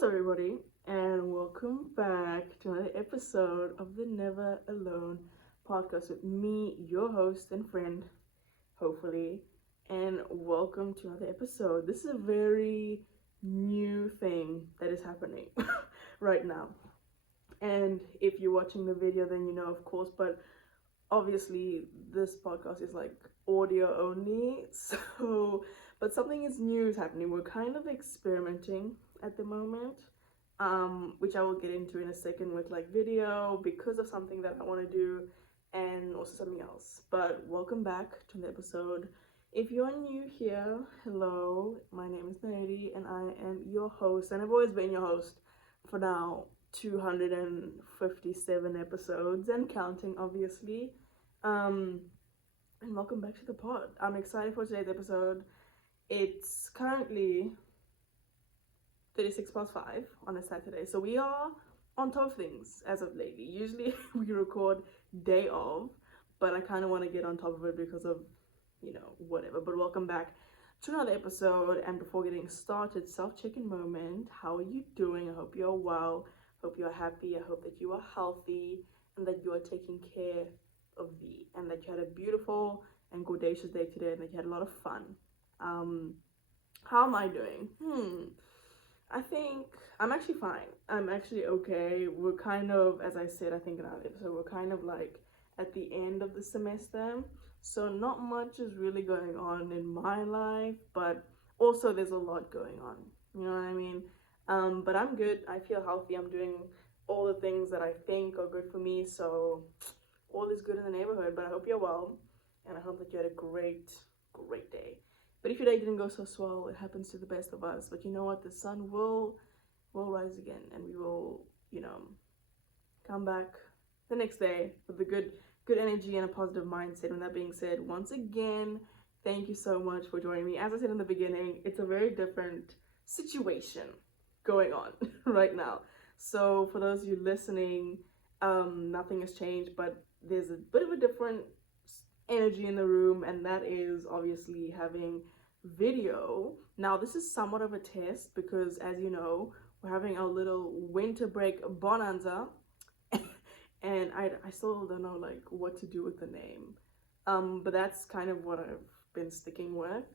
What's up, everybody, and welcome back to another episode of the Never Alone podcast with me, your host and friend, hopefully. And welcome to another episode. This is a very new thing that is happening right now. And if you're watching the video, then you know, of course, but obviously, this podcast is like audio only. So, but something is new is happening. We're kind of experimenting at the moment, which I will get into in a second with like video because of something that I want to do and also something else. But welcome back to the episode. If you're new here, hello, my name is Nadi and I am your host, and I've always been your host for now 257 episodes and counting, obviously. And welcome back to the pod. I'm excited for today's episode. It's currently 36 past 5 on a Saturday, so we are on top of things as of lately. Usually we record day of, but I kind of want to get on top of it because of, whatever. But welcome back to another episode, and before getting started, self-check-in moment. How are you doing? I hope you're well. Hope you're happy. I hope that you are healthy and that you are taking care of thee, and that you had a beautiful and gorgeous day today, and that you had a lot of fun. How am I doing? I think I'm actually fine. I'm actually okay. We're kind of, as I said, I think in our episode, we're kind of like at the end of the semester, so not much is really going on in my life, but also there's a lot going on. You know what I mean? But I'm good. I feel healthy. I'm doing all the things that I think are good for me, so all is good in the neighborhood. But I hope you're well, and I hope that you had a great day. But if your day didn't go so swell, it happens to the best of us. But you know what? The sun will rise again, and we will, come back the next day with the good energy and a positive mindset. And that being said, once again, thank you so much for joining me. As I said in the beginning, it's a very different situation going on right now. So for those of you listening, nothing has changed, but there's a bit of a different energy in the room, and that is obviously having video. Now this is somewhat of a test because, as you know, we're having our little winter break bonanza and I still don't know like what to do with the name, but that's kind of what I've been sticking with,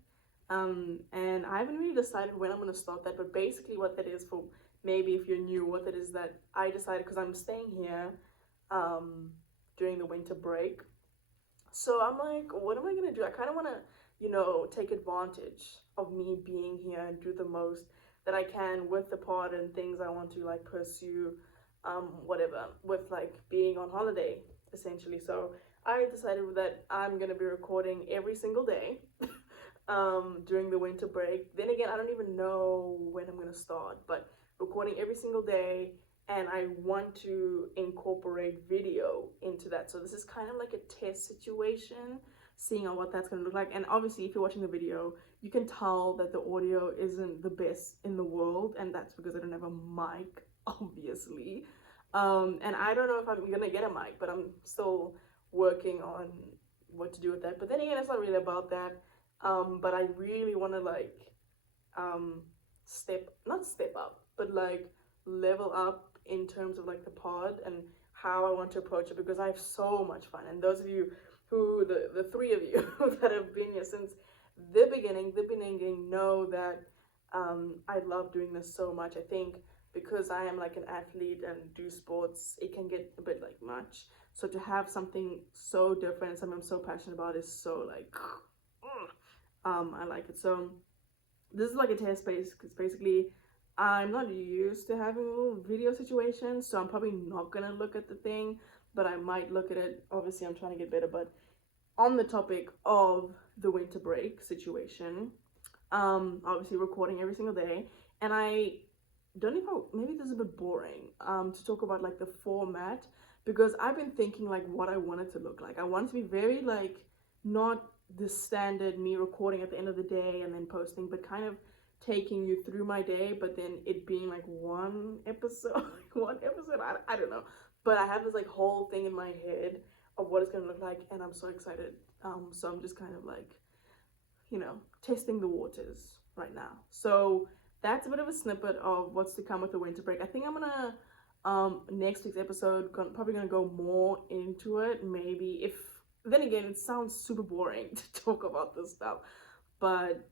and I haven't really decided when I'm going to start that. But basically what that is, for maybe if you're new, what that is, that I decided, because I'm staying here during the winter break. So I'm like, what am I going to do? I kind of want to, take advantage of me being here and do the most that I can with the pod and things I want to like pursue, whatever, with like being on holiday, essentially. So I decided that I'm going to be recording every single day during the winter break. Then again, I don't even know when I'm going to start, but recording every single day. And I want to incorporate video into that. So this is kind of like a test situation, seeing on what that's going to look like. And obviously, if you're watching the video, you can tell that the audio isn't the best in the world. And that's because I don't have a mic, obviously. And I don't know if I'm going to get a mic, but I'm still working on what to do with that. But then again, it's not really about that. But I really want to like not step up, but like level up in terms of like the pod and how I want to approach it, because I have so much fun. And those of you who, the three of you that have been here since the beginning know that I love doing this so much. I think because I am like an athlete and do sports, it can get a bit like much. So to have something so different, something I'm so passionate about, is so like, I like it. So this is like a test space, because basically I'm not used to having a little video situation, so I'm probably not gonna look at the thing, but I might look at it. Obviously, I'm trying to get better. But on the topic of the winter break situation, obviously recording every single day, and I don't know, maybe this is a bit boring to talk about like the format, because I've been thinking like what I want it to look like. I want it to be very like not the standard me recording at the end of the day and then posting, but kind of taking you through my day, but then it being like one episode. I don't know, but I have this like whole thing in my head of what it's gonna look like, and I'm so excited. So I'm just kind of like, testing the waters right now. So that's a bit of a snippet of what's to come with the winter break. I think I'm gonna next week's episode probably gonna go more into it. Maybe if then again it sounds super boring to talk about this stuff, but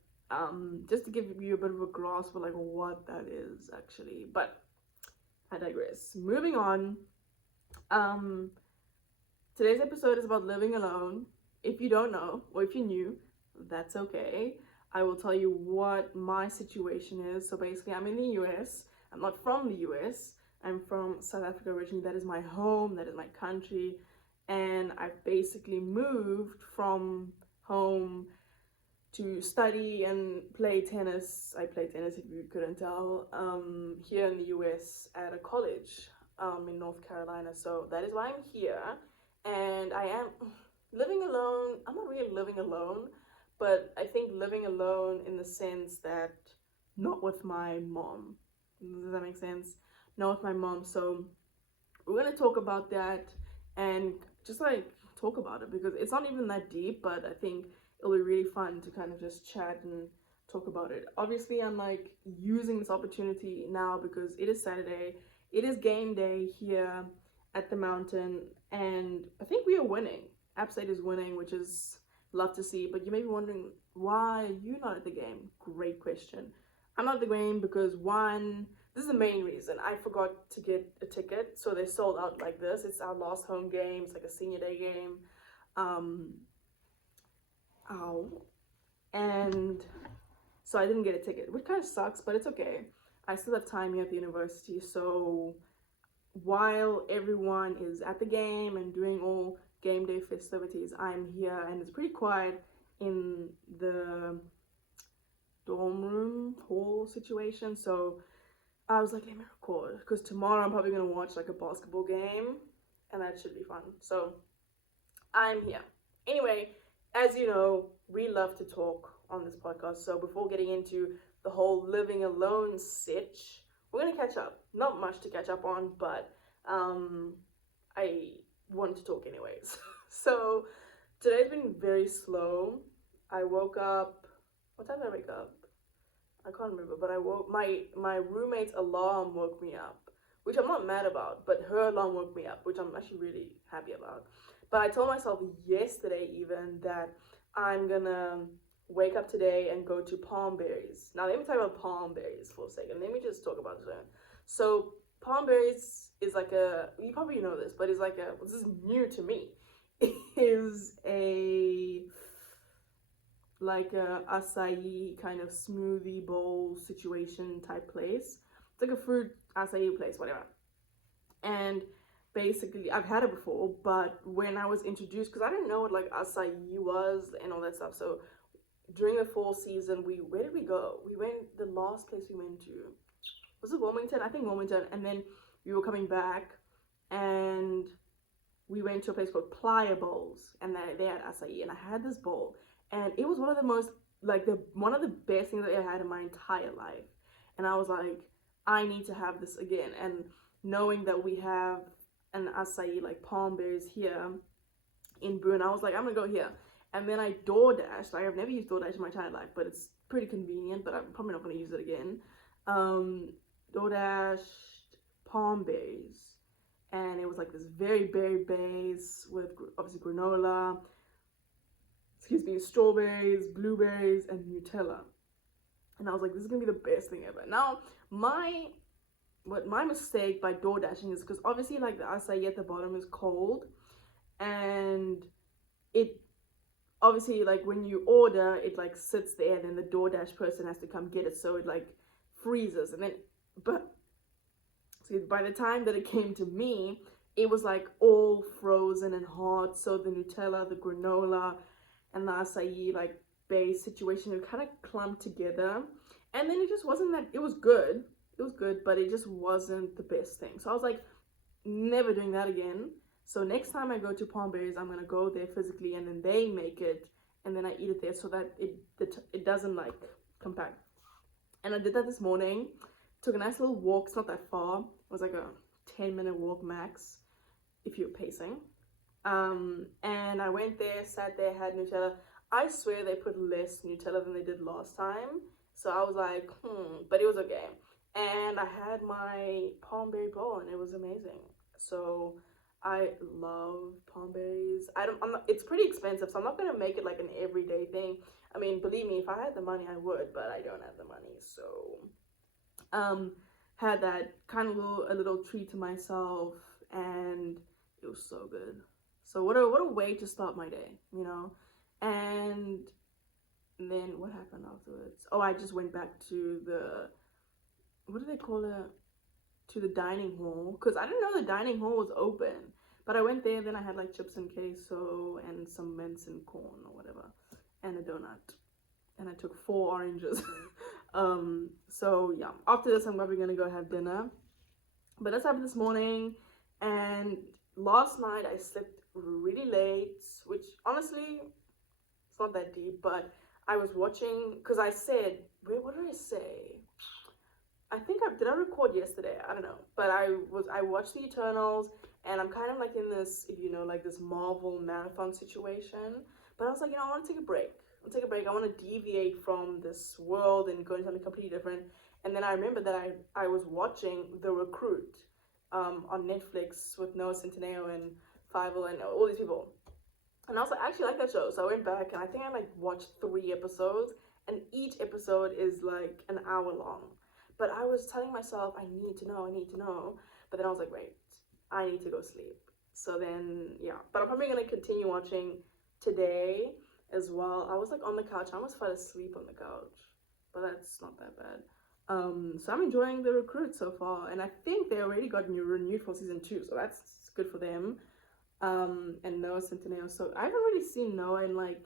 just to give you a bit of a grasp of like what that is actually. But I digress. Moving on. Today's episode is about living alone. If you don't know, or if you're new, that's okay. I will tell you what my situation is. So basically, I'm in the US. I'm not from the US. I'm from South Africa originally. That is my home. That is my country. And I've basically moved from home to study and play tennis. I play tennis, if you couldn't tell, here in the US at a college in North Carolina. So that is why I'm here. And I am living alone. I'm not really living alone, but I think living alone in the sense that not with my mom. Does that make sense? Not with my mom. So we're going to talk about that and just like talk about it, because it's not even that deep, but I think it'll be really fun to kind of just chat and talk about it. Obviously, I'm like using this opportunity now because it is Saturday. It is game day here at the mountain, and I think we are winning. App State is winning, which is love to see. But you may be wondering, why are you not at the game? Great question. I'm not at the game because one, this is the main reason. I forgot to get a ticket, so they sold out like this. It's our last home game. It's like a senior day game. And so I didn't get a ticket, which kind of sucks, but it's okay. I still have time here at the university, so while everyone is at the game and doing all game day festivities, I'm here, and it's pretty quiet in the dorm room hall situation. So I was like, let me record, because tomorrow I'm probably gonna watch like a basketball game, and that should be fun. So I'm here. Anyway, as you know, we love to talk on this podcast. So before getting into the whole living alone sitch, we're gonna catch up. Not much to catch up on, but I wanted to talk anyways. So today's been very slow. I woke up. What time did I wake up? I can't remember, but I woke. My roommate's alarm woke me up, which I'm not mad about. But her alarm woke me up, which I'm actually really happy about. But I told myself yesterday even that I'm gonna wake up today and go to Palm Berries. Now let me talk about Palm Berries for a second. Let me just talk about it. So Palm Berries is like you probably know this, but it's like this is new to me. It is like a acai kind of smoothie bowl situation type place. It's like a fruit acai place, whatever. And basically, I've had it before, but when I was introduced, because I didn't know what like acai was and all that stuff. So during the fall season, where did we go? We went, the last place we went to, was it Wilmington? I think Wilmington. And then we were coming back, and we went to a place called Playa Bowls, and they had acai, and I had this bowl, and it was one of the most, like one of the best things that I had in my entire life. And I was like, I need to have this again. And knowing that we have an acai like Palm Berries here in Boone, I was like, I'm gonna go here. And then I DoorDashed. Like, I've never used DoorDash in my entire life, but it's pretty convenient, but I'm probably not gonna use it again. DoorDashed Palm Berries, and it was like this very berry base with obviously granola, strawberries, blueberries, and Nutella. And I was like, this is gonna be the best thing ever. Now, my mistake by door dashing is because obviously like the acai at the bottom is cold, and it obviously like when you order it like sits there, and then the DoorDash person has to come get it, so it like freezes. And then by the time that it came to me, it was like all frozen and hard. So the Nutella, the granola, and the acai like base situation, it kind of clumped together, and then it just wasn't that. It was good, but it just wasn't the best thing. So I was like, never doing that again. So next time I go to Palm Berries, I'm gonna go there physically, and then they make it, and then I eat it there, so that it doesn't like compact. And I did that this morning. Took a nice little walk. It's not that far. It was like a 10-minute walk max if you're pacing. And I went there, sat there, had Nutella. I swear they put less Nutella than they did last time, So I was like, but it was okay. And I had my palm berry bowl and it was amazing. So I love palm berries. I'm not, it's pretty expensive, so I'm not gonna make it like an everyday thing. I mean, believe me, if I had the money, I would, but I don't have the money. So, had that kind of a little treat to myself, and it was so good. So what a way to start my day, you know. And then what happened afterwards? Oh, I just went back to the, what do they call it? To the dining hall, because I didn't know the dining hall was open. But I went there, then I had like chips and queso and some mince and corn or whatever, and a donut. And I took 4 oranges. So yeah, after this, I'm probably gonna go have dinner. But that's happened this morning, and last night I slept really late, which honestly, it's not that deep. But I was watching, because I said, wait, what did I say? I think did I record yesterday? I don't know. But I watched the Eternals, and I'm kind of like in this, you know, like this Marvel marathon situation. But I was like, you know, I want to take a break. I want to deviate from this world and go into something completely different. And then I remember that I was watching The Recruit on Netflix with Noah Centineo and Fievel and all these people. And I was like, I actually like that show. So I went back and I think I like watched 3 episodes, and each episode is like an hour long. But I was telling myself, I need to know. But then I was like, wait, I need to go sleep. So then, yeah. But I'm probably going to continue watching today as well. I was like on the couch. I almost fell asleep on the couch. But that's not that bad. So I'm enjoying The Recruit so far. And I think they already got renewed for season 2. So that's good for them. And Noah Centineo. So I haven't really seen Noah in like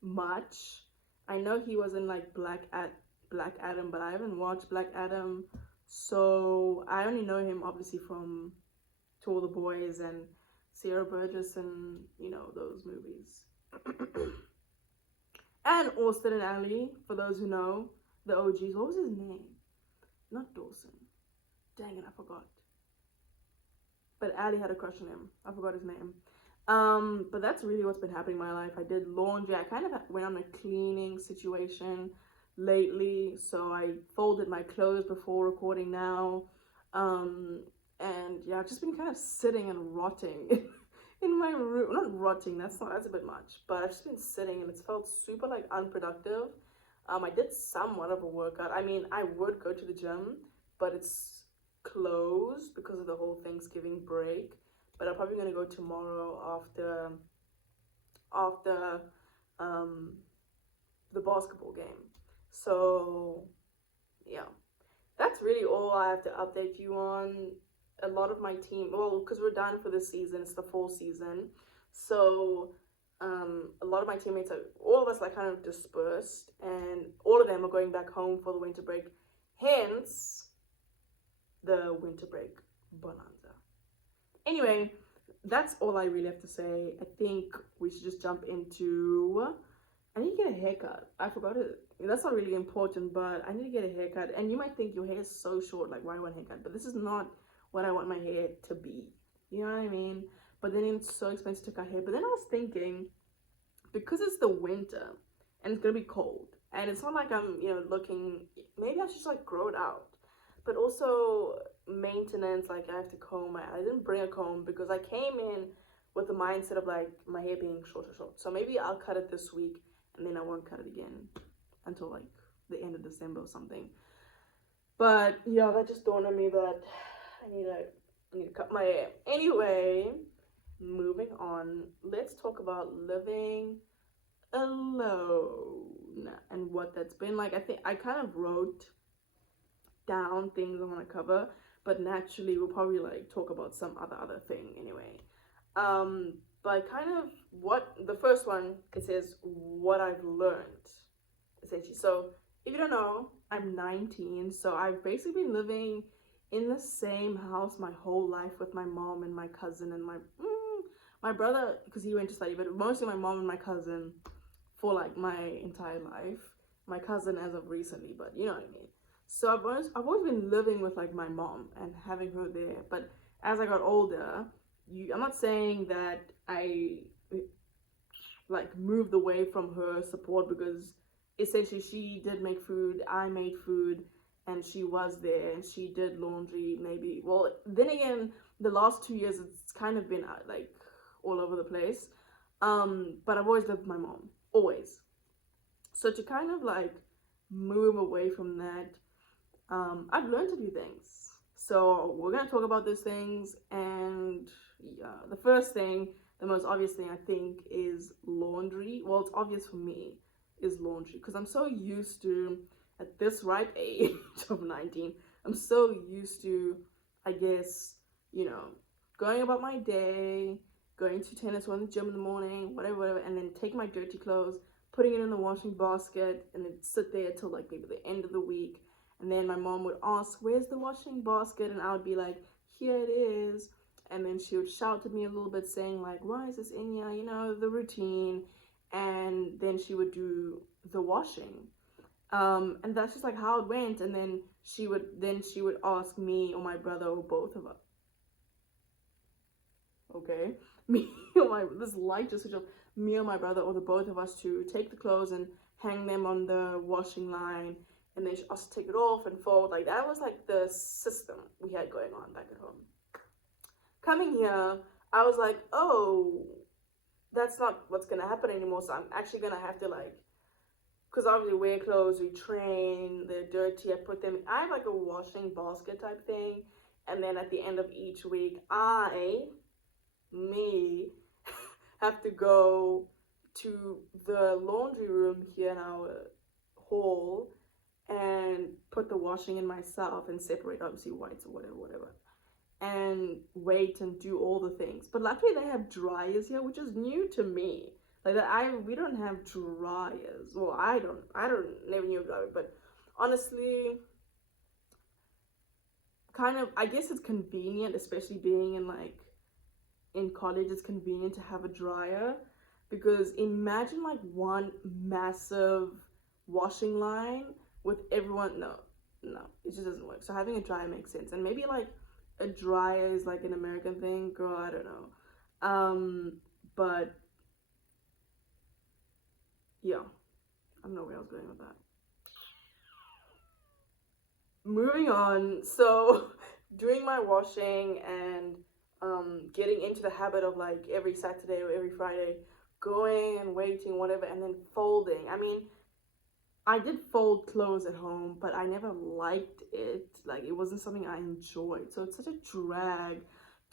much. I know he was in like Black Adam, but I haven't watched Black Adam, so I only know him obviously from To All the Boys and Sierra Burgess and, you know, those movies. And Austin and Ally, for those who know, the OGs. What was his name? Not Dawson. Dang it, I forgot. But Ally had a crush on him. I forgot his name. But that's really what's been happening in my life. I did laundry. I kind of went on a cleaning situation lately, so I folded my clothes before recording now. And yeah, I've just been kind of sitting and rotting in my room. Not rotting, that's a bit much, but I've just been sitting and it's felt super like unproductive. I did somewhat of a workout. I mean, I would go to the gym, but it's closed because of the whole Thanksgiving break. But I'm probably gonna go tomorrow after the basketball game. So yeah, that's really all I have to update you on. A lot of my team, well, because we're done for this season, it's the fall season. So a lot of my teammates all of us like kind of dispersed, and all of them are going back home for the winter break. Hence the winter break bonanza. Anyway, that's all I really have to say. I think we should just jump into, I need to get a haircut. I forgot it. That's not really important, but I need to get a haircut. And you might think your hair is so short, like why do I want a haircut? But this is not what I want my hair to be. You know what I mean? But then it's so expensive to cut hair. But then I was thinking, because it's the winter and it's gonna be cold, and it's not like I'm, you know, looking, maybe I should just like grow it out. But also maintenance, like I have to comb. I didn't bring a comb because I came in with the mindset of like my hair being short. So maybe I'll cut it this week and then I won't cut it again until like the end of December or something. But yeah, that just dawned on me that I need to cut my hair. Anyway, moving on, let's talk about living alone and what that's been like. I think I kind of wrote down things I want to cover, but naturally we'll probably like talk about some other thing anyway. But kind of what the first one, it says what I've learned essentially. So if you don't know, I'm 19, so I've basically been living in the same house my whole life with my mom and my cousin and my brother, because he went to study, but mostly my mom and my cousin for like my entire life. My cousin as of recently, but you know what I mean. So I've always been living with like my mom and having her there. But as I got older, I'm not saying that I like moved away from her support, because essentially she did make food, I made food, and she was there and she did laundry. Maybe, well, then again, the last 2 years it's kind of been like all over the place. But I've always lived with my mom, always. So to kind of like move away from that, I've learned to do things. So we're gonna talk about those things, and yeah, the first thing, the most obvious thing I think is laundry. Well, it's obvious for me is laundry because I'm so used to, at this ripe age of 19, I'm so used to, I guess, you know, going about my day, going to tennis or in the gym in the morning, whatever, and then taking my dirty clothes, putting it in the washing basket, and then sit there till like maybe the end of the week. And then my mom would ask, "Where's the washing basket?" And I would be like, "Here it is." And then she would shout at me a little bit, saying like, "Why is this in here?" You know, the routine. And then she would do the washing. And that's just like how it went. And then she would ask me or my brother or both of us. Okay, me or my this light just switched off. Me or my brother or the both of us to take the clothes and hang them on the washing line, and then us take it off and fold. Like that was like the system we had going on back at home. Coming here, I was like, oh, that's not what's gonna happen anymore. So I'm actually gonna have to like, because obviously wear clothes, we train, they're dirty, I put them, I have like a washing basket type thing. And then at the end of each week, me, have to go to the laundry room here in our hall and put the washing in myself and separate obviously whites or whatever, and wait and do all the things. But luckily they have dryers here, which is new to me. Like that, we don't have dryers. Well, I never knew about it. But honestly, kind of, I guess it's convenient, especially being in college. It's convenient to have a dryer, because imagine like one massive washing line with everyone. No, it just doesn't work. So having a dryer makes sense. And maybe like a dryer is like an American thing, girl, I don't know. But yeah, I don't know where I was going with that. Moving on. So doing my washing and getting into the habit of like every Saturday or every Friday going and waiting, whatever, and then folding. I mean, I did fold clothes at home, but I never liked it. Like, it wasn't something I enjoyed. So it's such a drag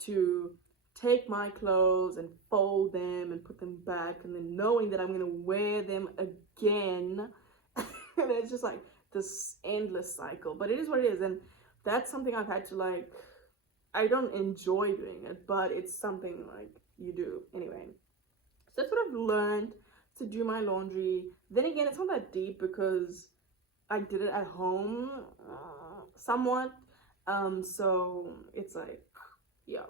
to take my clothes and fold them and put them back, and then knowing that I'm gonna wear them again. And it's just like this endless cycle. But it is what it is, and that's something I've had to like, I don't enjoy doing it, but it's something like you do anyway. So that's what I've learned, to do my laundry. Then again, it's not that deep because I did it at home somewhat. So it's like, yeah.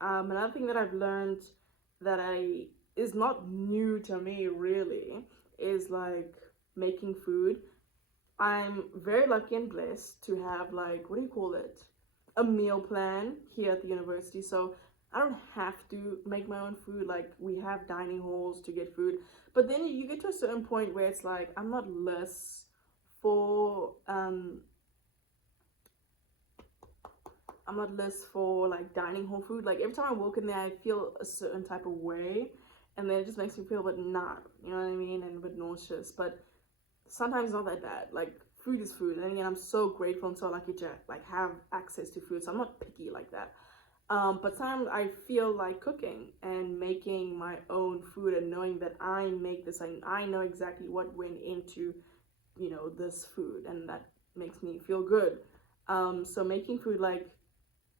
Another thing that I've learned that is not new to me really is like making food. I'm very lucky and blessed to have like, what do you call it? A meal plan here at the university. So I don't have to make my own food. Like, we have dining halls to get food. But then you get to a certain point where it's like, I'm not less for like dining hall food. Like every time I walk in there, I feel a certain type of way, and then it just makes me feel a bit not, you know what I mean, and a bit nauseous. But sometimes it's not that bad. Like, food is food, and again, I'm so grateful and so lucky to like have access to food. So I'm not picky like that. But sometimes I feel like cooking and making my own food, and knowing that I make this, and I know exactly what went into, you know, this food, and that makes me feel good. So making food, like,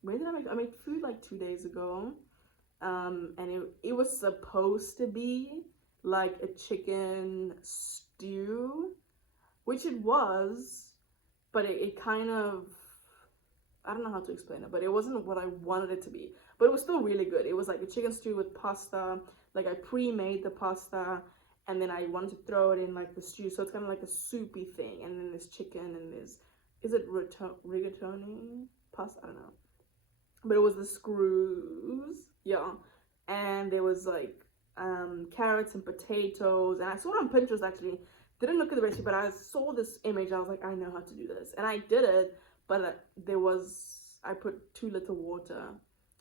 when did I made food like 2 days ago. And it was supposed to be like a chicken stew, which it was, but it kind of, I don't know how to explain it, but it wasn't what I wanted it to be. But it was still really good. It was like a chicken stew with pasta. Like, I pre-made the pasta, and then I wanted to throw it in like the stew. So it's kind of like a soupy thing. And then there's chicken, and is it rigatoni pasta? I don't know. But it was the screws, yeah. And there was like carrots and potatoes. And I saw it on Pinterest actually. didn't look at the recipe, but I saw this image. I was like, I know how to do this, and I did it. But I put too little water,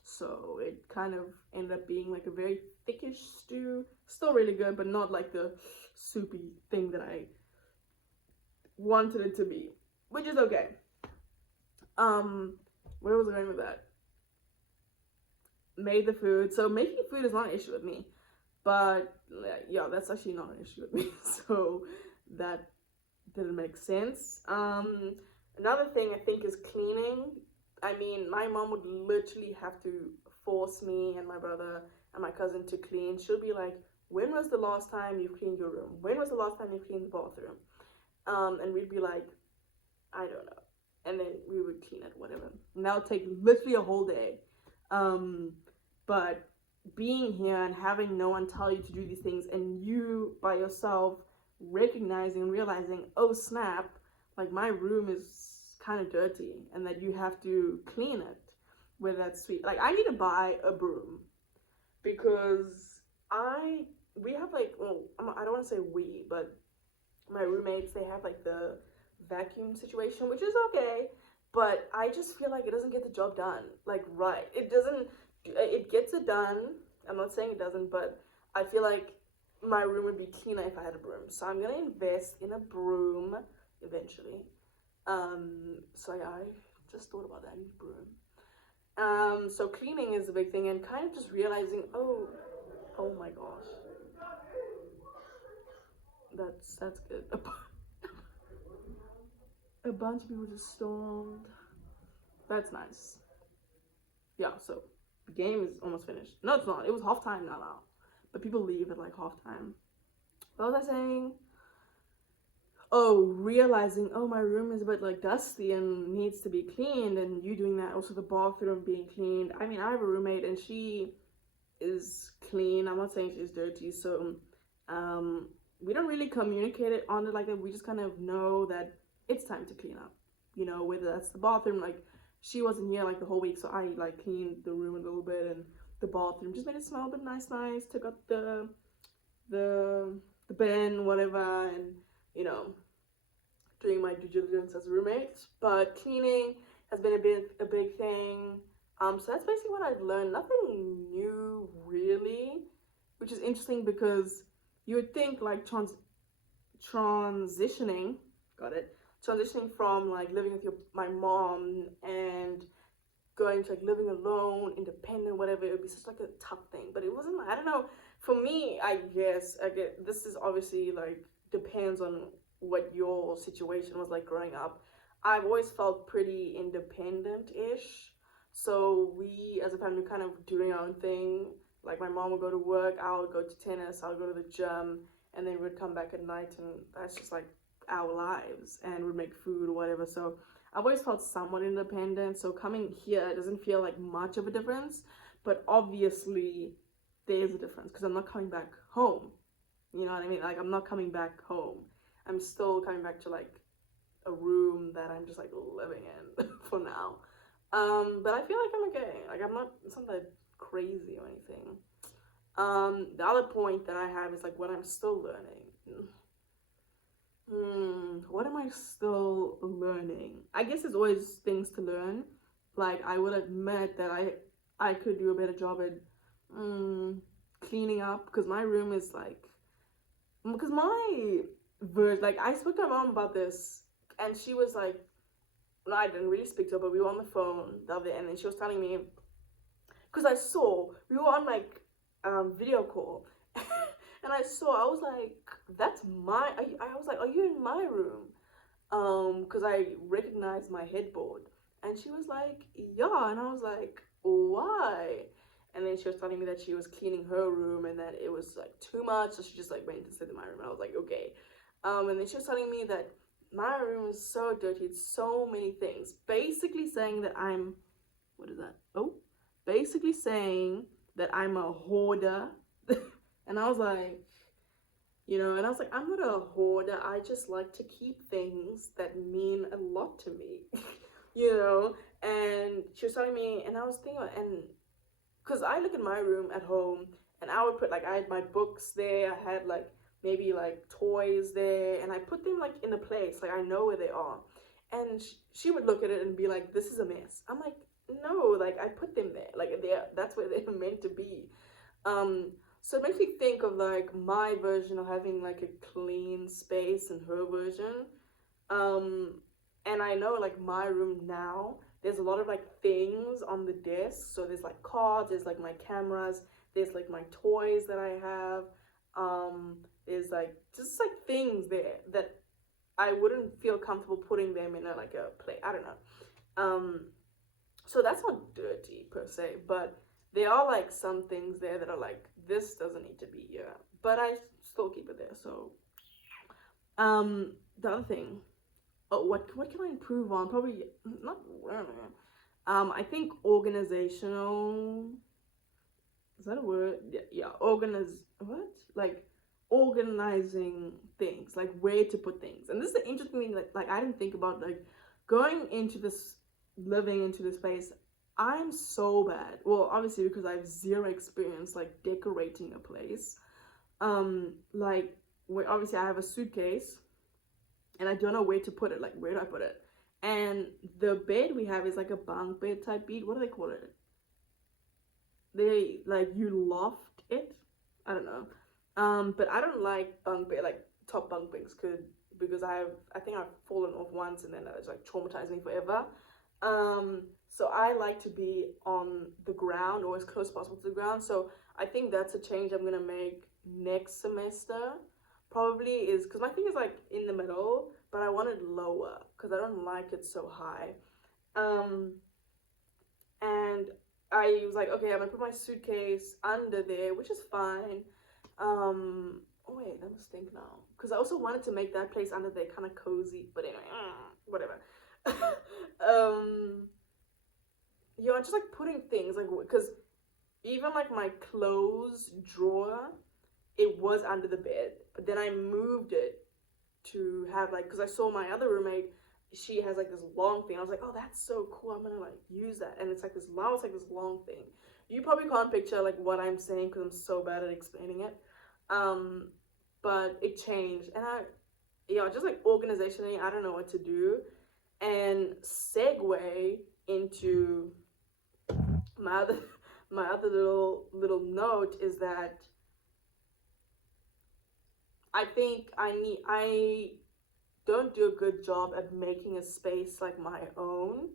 so it kind of ended up being like a very thickish stew. Still really good, but not like the soupy thing that I wanted it to be, which is okay. Where was I going with that? Made the food. So making food is not an issue with me, but yeah, that's actually not an issue with me. So that didn't make sense. Another thing I think is cleaning. I mean, my mom would literally have to force me and my brother and my cousin to clean. She'll be like, when was the last time you cleaned your room? When was the last time you cleaned the bathroom? And we'd be like, I don't know. And then we would clean it, whatever. And that would take literally a whole day. But being here and having no one tell you to do these things, and you by yourself recognizing, realizing, oh snap, like my room is kind of dirty, and that you have to clean it, whether that's sweet. Like I need to buy a broom, because we have like, well, I don't want to say we, but my roommates, they have like the vacuum situation, which is okay, but I just feel like it doesn't get the job done. Like, right, it gets it done. I'm not saying it doesn't, but I feel like my room would be cleaner if I had a broom. So I'm gonna invest in a broom eventually. So yeah, I just thought about that, I need a broom. So cleaning is a big thing, and kind of just realizing, oh my gosh, that's good. A bunch of people just stormed. That's nice. Yeah, so the game is almost finished. No, it's not. It was halftime now. But people leave at like halftime. What was I saying? Oh, realizing, oh, my room is a bit like dusty and needs to be cleaned, and you doing that. Also, the bathroom being cleaned. I mean, I have a roommate and she is clean. I'm not saying she's dirty. So, we don't really communicate it on it like that. We just kind of know that it's time to clean up, you know, whether that's the bathroom. Like, she wasn't here like the whole week, so I like cleaned the room a little bit, and the bathroom just made it smell a bit nice, took out the bin, whatever, and you know, doing my due diligence as a roommate. But cleaning has been a big thing. So that's basically what I've learned. Nothing new really, which is interesting because you would think like transitioning from like living with my mom and going to like living alone, independent, whatever, it would be such like a tough thing. But it wasn't, I don't know, for me, I guess this is obviously like depends on what your situation was like growing up. I've always felt pretty independent-ish, so we as a family kind of doing our own thing. Like my mom would go to work, I would go to tennis, I would go to the gym, and then we'd come back at night, and that's just like our lives, and we'd make food or whatever. So I've always felt somewhat independent, so coming here doesn't feel like much of a difference, but obviously there's a difference because I'm not coming back home. You know what I mean? Like, I'm not coming back home. I'm still coming back to like a room that I'm just like living in for now. But I feel like I'm okay. Like, it's not that crazy or anything. The other point that I have is like what I'm still learning. What am I still learning? I guess there's always things to learn. Like, I will admit that I could do a better job at cleaning up, because my room is like, because like, I spoke to my mom about this, and she was like, no, I didn't really speak to her, but we were on the phone the other day, and then she was telling me, because we were on like video call, and I was like, that's I was like, are you in my room? Because I recognized my headboard, and she was like, yeah, and I was like, why? And then she was telling me that she was cleaning her room and that it was like too much, so she just like went and stayed in my room, and I was like, okay. And then she was telling me that my room is so dirty, it's so many things, basically saying that basically saying that I'm a hoarder. And I was like, and I was like, I'm not a hoarder, I just like to keep things that mean a lot to me. And she was telling me, and I was thinking, and because I look in my room at home, and I would put like, I had my books there, I had like maybe like toys there, and I put them like in a place, like I know where they are. And she would look at it and be like, this is a mess. I'm like, no, like I put them there, like that's where they're meant to be. um so it makes me think of like my version of having like a clean space and her version. um and I know like my room now, there's a lot of like things on the desk. So there's like cards, there's like my cameras, there's like my toys that I have. There's like just like things there that I wouldn't feel comfortable putting them in a like a plate. I don't know. So that's not dirty per se, but there are like some things there that are like, this doesn't need to be here, but I still keep it there. So the other thing, oh, what can I improve on? Probably not. I think organizational, is that a word? Yeah, what? Like organizing things, like where to put things. And this is the interesting thing, like I didn't think about, like going into this, living into this place. I'm so bad. Well, obviously because I have zero experience like decorating a place. Like where obviously I have a suitcase and I don't know where to put it. Like, where do I put it? And the bed we have is like a bunk bed type bed. What do they call it? They like, you loft it. I don't know. But I don't like bunk bed, like top bunk beds, because I think I've fallen off once and then it's like traumatized me forever. So I like to be on the ground or as close as possible to the ground. So I think that's a change I'm gonna make next semester. Probably is because my thing is like in the middle, but I want it lower because I don't like it so high. And I was like, okay, I'm gonna put my suitcase under there, which is fine. Oh wait, I must think now, because I also wanted to make that place under there kind of cozy, but anyway, whatever. Yeah, I'm just like putting things like, because even like my clothes drawer, it was under the bed, but then I moved it to have like, because I saw my other roommate, she has like this long thing. I was like, oh, that's so cool, I'm gonna like use that. And it's like this long, it's like this long thing. You probably can't picture like what I'm saying because I'm so bad at explaining it. But it changed, and just like organizationally, I don't know what to do. And segue into my other little note is that I think I don't do a good job at making a space like my own.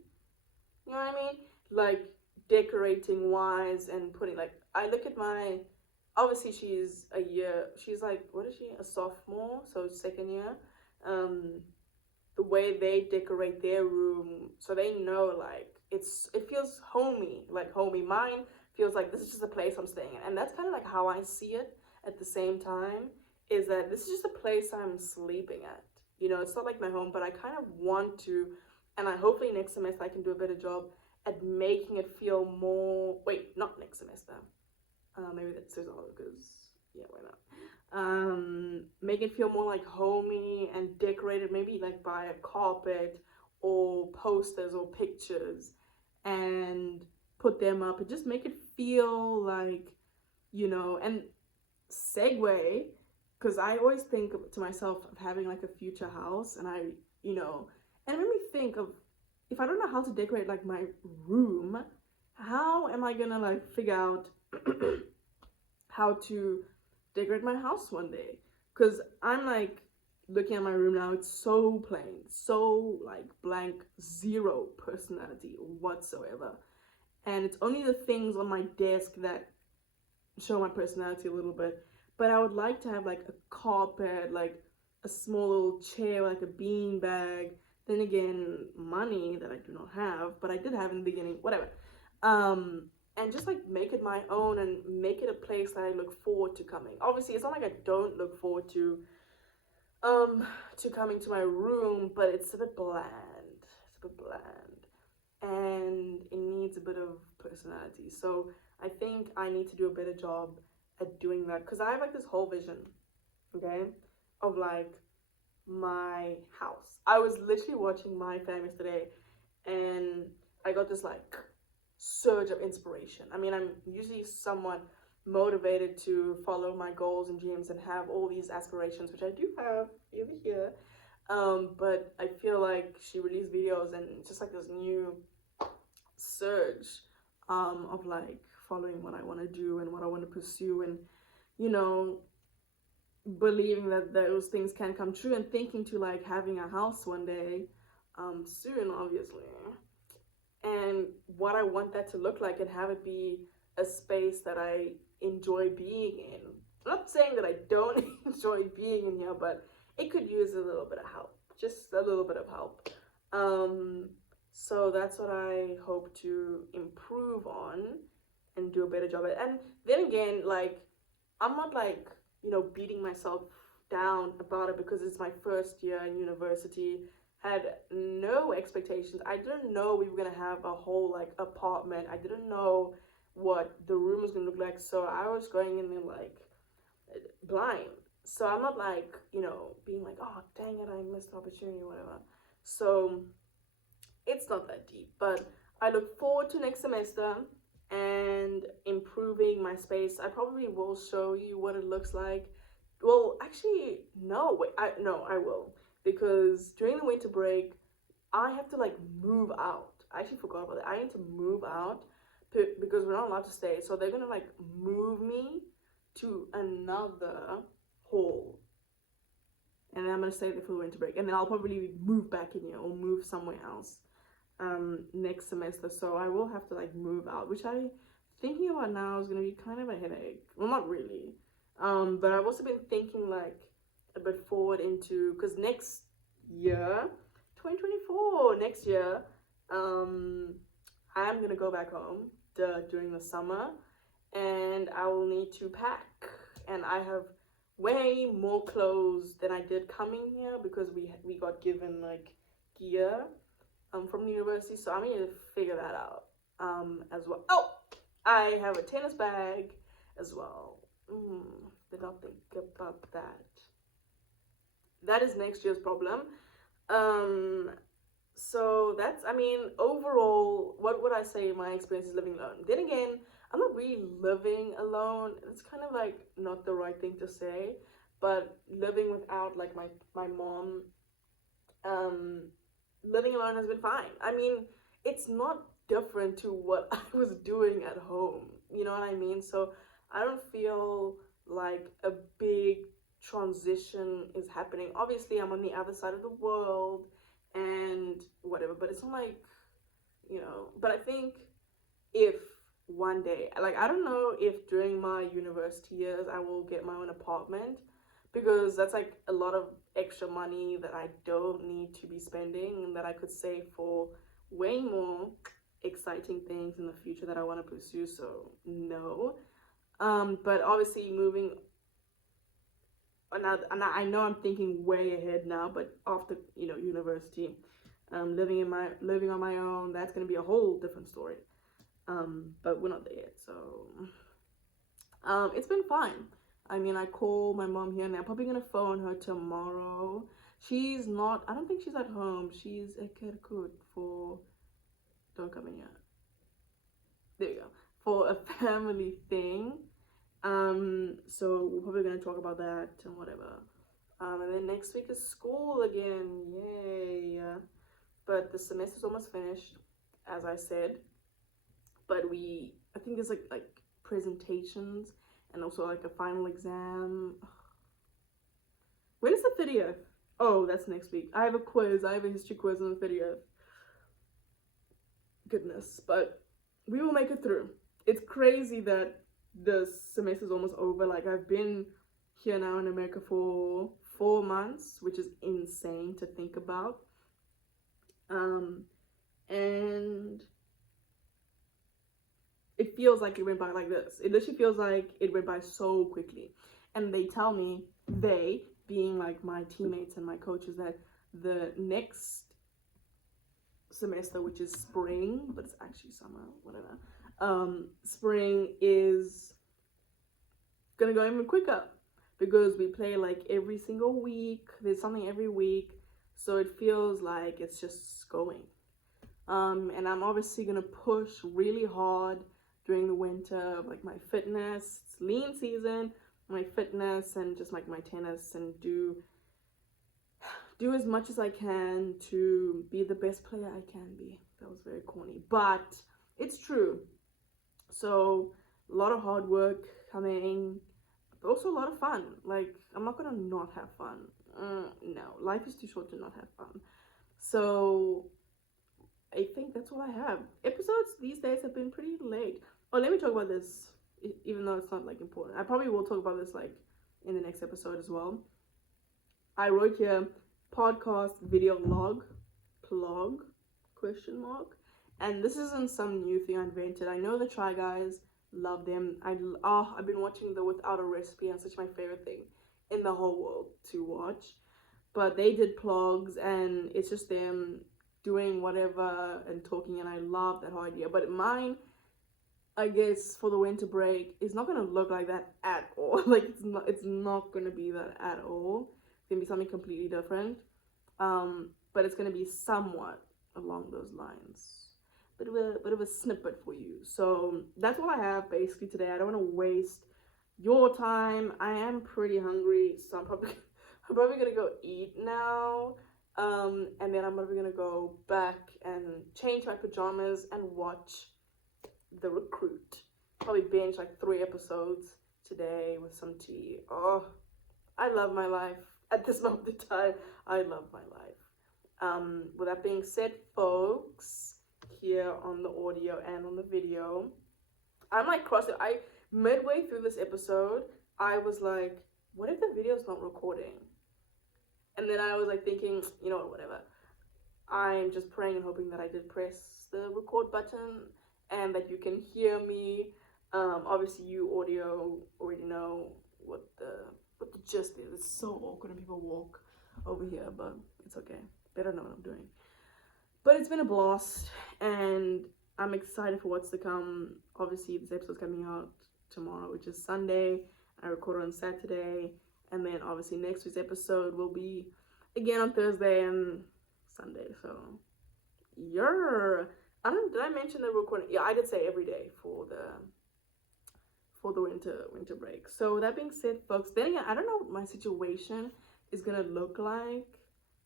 You know what I mean? Like decorating wise and putting, like, I look at my, obviously she's like, what is she, a sophomore, so second year. The way they decorate their room, so they know like it feels homey, like homey. Mine feels like this is just a place I'm staying in, and that's kind of like how I see it. At the same time, is that this is just a place I'm sleeping at. It's not like my home, but I kind of want to, and I hopefully next semester I can do a better job at making it feel more, wait, not next semester, maybe that says all, because yeah, why not, make it feel more like homey and decorated, maybe like by a carpet or posters or pictures, and put them up and just make it feel like, and segue, because I always think to myself of having like a future house, and and it made me think of, if I don't know how to decorate like my room, how am I gonna like figure out how to decorate my house one day? Because I'm like looking at my room now, it's so plain, so like blank, zero personality whatsoever, and it's only the things on my desk that show my personality a little bit. But I would like to have like a carpet, like a small little chair, like a bean bag. Then again, money that I do not have, but I did have in the beginning, whatever. And just like make it my own and make it a place that I look forward to coming. Obviously, it's not like I don't look forward to coming to my room, but it's a bit bland. And it needs a bit of personality. So I think I need to do a better job at doing that, because I have like this whole vision, okay, of like my house. I was literally watching My Fam yesterday, and I got this like surge of inspiration. I mean, I'm usually someone motivated to follow my goals and dreams and have all these aspirations, which I do have over here. But I feel like she released videos and it's just like this new surge of like following what I want to do and what I want to pursue, and you know, believing that those things can come true, and thinking to like having a house one day soon, obviously, and what I want that to look like and have it be a space that I enjoy being in. I'm not saying that I don't enjoy being in here, but it could use a little bit of help, just a little bit of help. So that's what I hope to improve on and do a better job at. And then again, like, I'm not like, you know, beating myself down about it because it's my first year in university. Had no expectations. I didn't know we were gonna have a whole like apartment. I didn't know what the room was gonna look like, so I was going in there like blind. So I'm not like, you know, being like, oh dang it, I missed the opportunity or whatever. So it's not that deep, but I look forward to next semester and improving my space. I probably will show you what it looks like. Well, actually, no, wait, I will, because during the winter break, I have to like move out. I actually forgot about that. I need to move out because we're not allowed to stay. So they're gonna like move me to another hall, and then I'm gonna stay there for the winter break, and then I'll probably move back in here or move somewhere else next semester. So I will have to like move out, which I thinking about now is gonna be kind of a headache. Well, not really, but I've also been thinking like a bit forward into, because next year, 2024, next year, I'm gonna go back home during the summer, and I will need to pack, and I have way more clothes than I did coming here because we got given like gear from the university, so I need to figure that out as well. Oh, I have a tennis bag as well. Did not think about that. That is next year's problem. So that's, I mean, overall, what would I say my experience is living alone? Then again, I'm not really living alone. It's kind of like not the right thing to say, but living without like my mom, living alone has been fine. I mean, it's not different to what I was doing at home. You know what I mean? So I don't feel like a big transition is happening. Obviously, I'm on the other side of the world and whatever, but it's not like, you know, but I think if one day, like, I don't know if during my university years I will get my own apartment, because that's like a lot of extra money that I don't need to be spending and that I could save for way more exciting things in the future that I want to pursue. So no, but obviously moving, and I know I'm thinking way ahead now, but after, you know, university, living on my own, that's gonna be a whole different story. But we're not there yet, so it's been fine. I mean, I call my mom here and I'm probably gonna phone her tomorrow. She's not, I don't think she's at home. She's at Kerkut for, don't come in yet. There you go. For a family thing. So we're probably gonna talk about that and whatever. And then next week is school again. Yay. But the semester's almost finished, as I said. But I think there's like presentations and also like a final exam. When is the 30th? Oh, that's next week. I have a quiz. I have a history quiz on the 30th. Goodness, but we will make it through. It's crazy that the semester's almost over. Like, I've been here now in America for 4 months, which is insane to think about. And it feels like it went by like this. It literally feels like it went by so quickly. And they tell me, they being like my teammates and my coaches, that the next semester, which is spring, but it's actually summer, whatever, spring is gonna go even quicker because we play like every single week. There's something every week, so it feels like it's just going. And I'm obviously gonna push really hard during the winter, like my fitness. It's lean season, my fitness, and just like my tennis, and do as much as I can to be the best player I can be. That was very corny, but it's true. So a lot of hard work coming, but also a lot of fun. Like, I'm not gonna not have fun. No, life is too short to not have fun. So I think that's all I have. Episodes these days have been pretty late. Oh, let me talk about this, even though it's not like important. I probably will talk about this like in the next episode as well. I wrote here podcast video plug question mark, and this isn't some new thing I invented. I know the Try Guys, love them. I've been watching the Without a Recipe, and such my favorite thing in the whole world to watch. But they did plugs, and it's just them doing whatever and talking, and I love that whole idea. But mine, I guess, for the winter break is not gonna look like that at all. Like, it's not gonna be that at all. It's gonna be something completely different. But it's gonna be somewhat along those lines. Bit of a snippet for you. So that's what I have basically today. I don't want to waste your time. I am pretty hungry, so I'm probably gonna go eat now. And then I'm probably gonna go back and change my pajamas and watch The Recruit. Probably binge like 3 episodes today with some tea. Oh, I love my life at this moment in time. I love my life. With that being said, folks, here on the audio and on the video, I'm like midway through this episode, I was like, what if the video's not recording? And then I was like thinking, you know what, whatever. I'm just praying and hoping that I did press the record button and that you can hear me. Obviously you audio already know what the gist is. It's so awkward when people walk over here, but it's okay. They don't know what I'm doing. But it's been a blast, and I'm excited for what's to come. Obviously, this episode's coming out tomorrow, which is Sunday. I record on Saturday, and then obviously next week's episode will be again on Thursday and Sunday. So, did I mention the recording? Yeah, I did say every day for the winter break. So that being said, folks, then again, I don't know what my situation is gonna look like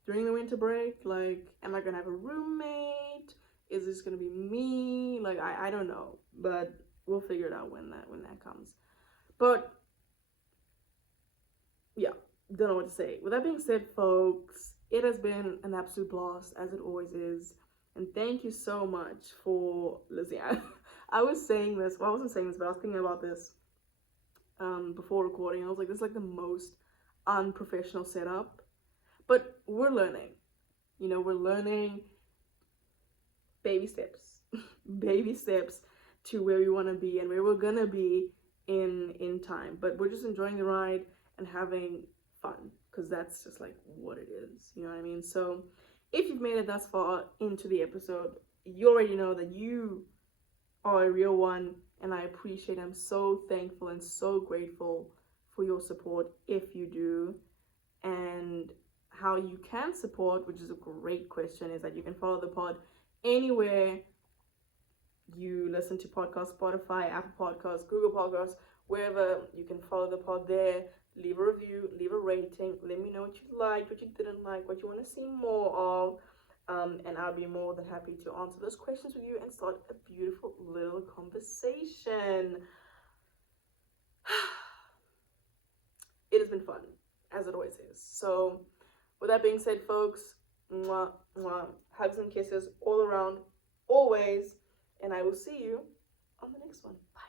during the winter break. Like, am I gonna have a roommate? Is this gonna be me? Like, I don't know, but we'll figure it out when that comes. But yeah, don't know what to say. With that being said, folks, it has been an absolute blast, as it always is, and thank you so much for listening. I was saying this, well, I wasn't saying this, but I was thinking about this before recording. I was like, this is like the most unprofessional setup. But we're learning, we're learning baby steps, baby steps to where we want to be and where we're going to be in time. But we're just enjoying the ride and having fun, because that's just like what it is. You know what I mean? So if you've made it thus far into the episode, you already know that you are a real one, and I appreciate, I'm so thankful and so grateful for your support if you do. And how you can support, which is a great question, is that you can follow the pod anywhere you listen to podcasts, Spotify, Apple Podcasts, Google Podcasts, wherever. You can follow the pod there. Leave a review, leave a rating, let me know what you liked, what you didn't like, what you want to see more of, and I'll be more than happy to answer those questions with you and start a beautiful little conversation. It has been fun, as it always is. So with that being said, folks, mwah, mwah, hugs and kisses all around, always, and I will see you on the next one. Bye.